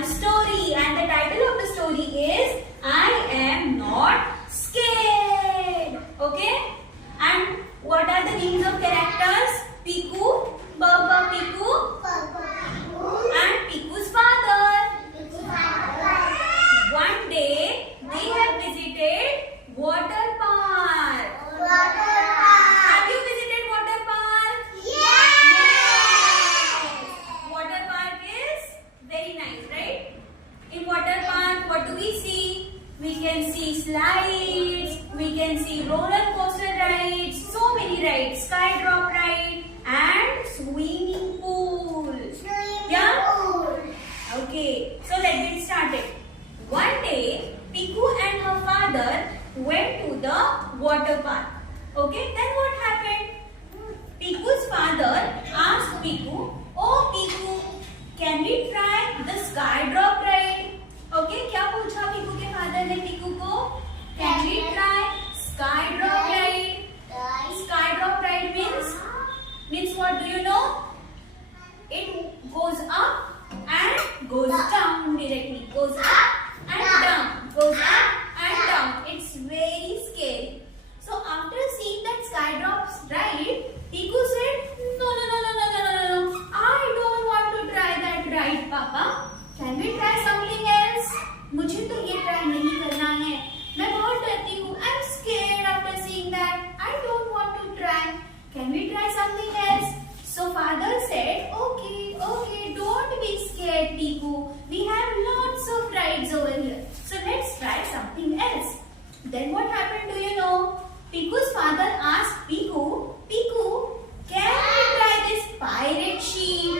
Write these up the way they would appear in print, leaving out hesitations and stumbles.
one story, and the title of the story is I am not scared. Okay? And what are the names of characters? Piku, Baba Piku, and Piku's father. One day they have visited water park. Have you visited water park? Yes. Water park is very nice, right? In water park, what do we see? We can see slides, we can see roller coaster rides, so many rides, sky drop ride, and swimming pool. Yeah? Okay, so let's get started. One day, Piku and her father went to the water park. Okay, then what happened? Piku's father asked Piku, "Oh Piku, can we try the sky drop ride?" Okay, क्या पूछा Piku के father ने Piku को? Can we try sky drop ride? Sky drop ride means what? Do you know? It goes up and goes down directly. Goes up and down. Goes up and down. It's very scary. So after seeing that sky drops ride, Piku said, "No. I don't want to try that ride, Papa. Can we try something else? मुझे तो ये try नहीं करना है. मैं बहुत डरती हूँ. I'm scared after seeing that. I don't want to try. Can we try something else?" So father said, "Okay, don't be scared, Piku. We have lots of rides over here. So let's try something else." Then what happened, do you know? Piku's father asked Piku, "Can we try this pirate ship?"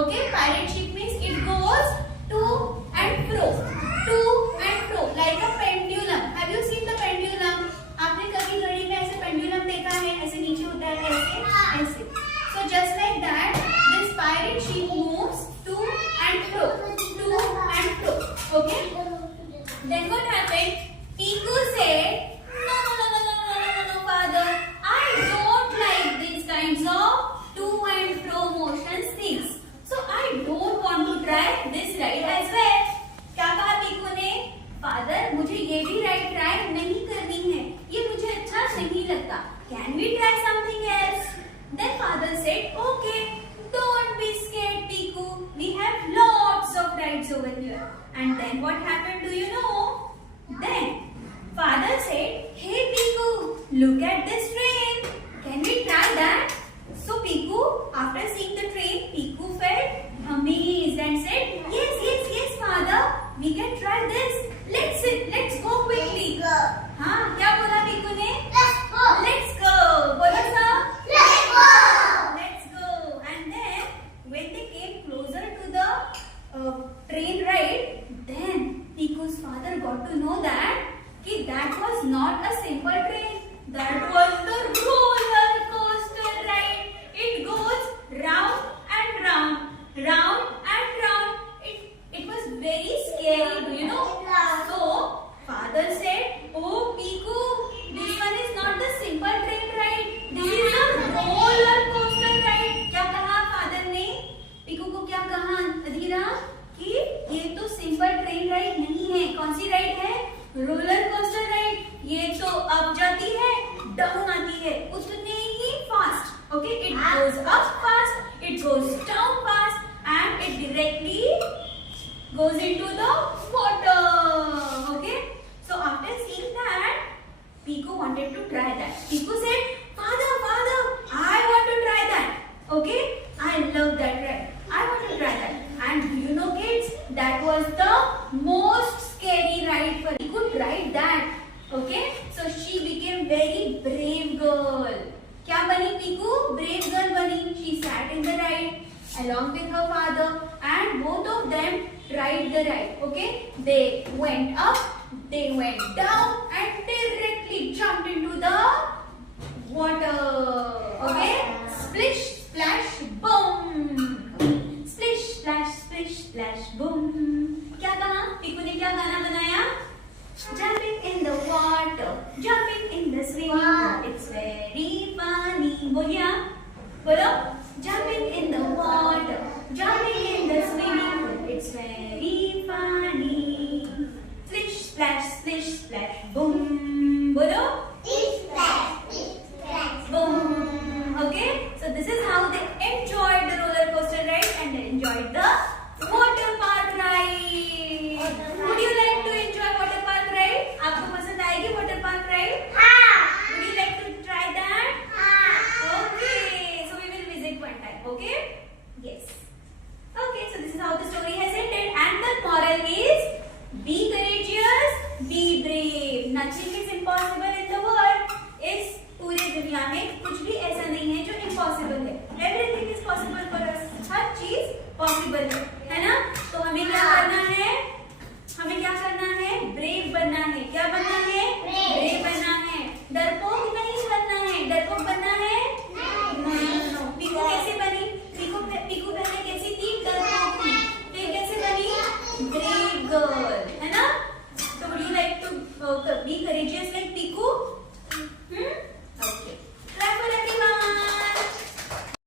Okay, pirate ship means it goes to and fro, like a pendulum. Have you seen the pendulum? आपने कभी घड़ी में ऐसे pendulum देखा है? ऐसे नीचे होता है, ऐसे. So just like that, this pirate ship moves to and fro. Okay? Then what happened? Piku said, "No, father. I don't like these kinds of to and fro motions things. So I don't want to try this ride as well." क्या कहा Piku ने? "Father, मुझे ये भी ride try नहीं करनी है. ये मुझे अच्छा नहीं लगता. Can we try something else?" Then father said, "Okay, don't be scared, Piku. We have lots of rides over here." And then what happened, do you know? Then father said, "Hey Piku, look at this train. Can we try that?" So Piku, after seeing the train, Piku felt amazed and said, Yes, father. We can try this. Let's go quickly. हाँ, क्या बोला Piku ने? Let's go. बोलो सब. Let's go. And then when they came closer to the train ride, then Piku's father got to know that was not a simple train. That was the roller coaster ride. It goes round and round. It was very scary, do you know? So father said, "Oh Piku, this one is not the simple train ride. This is a roller coaster ride." क्या कहा father ने? Piku को क्या कहा अधीरा? कि ये तो simple train ride नहीं है. कौन सी राइड है? Roller coaster ride. ये तो अप जाती है, डाउन आती है, उतने ही fast. Okay, it goes up fast, it goes down fast, and it directly goes into the water. Okay, so after seeing that, Piku wanted to try that. Piku said, "Father, I want to try that." Okay, I love that ride. I want to try that. And do you know, kids, that was the most scary ride for Piku to ride that. Okay, so she became very brave girl. क्या बनी Piku? Brave girl बनी. She sat in the ride along with her father, and both of them tried the ride. Okay, they went up, they went down, and directly jumped into the water. Okay, splish splash boom, splish splash boom. क्या कहा Piku ने? क्या गाना बनाया? Jumping in the water, jumping in the swimming pool. It's very funny. बोलिए आप. बोलो. Jumping in the water, jumping in the swimming pool. It's very girl, है ना? So would you like to be courageous like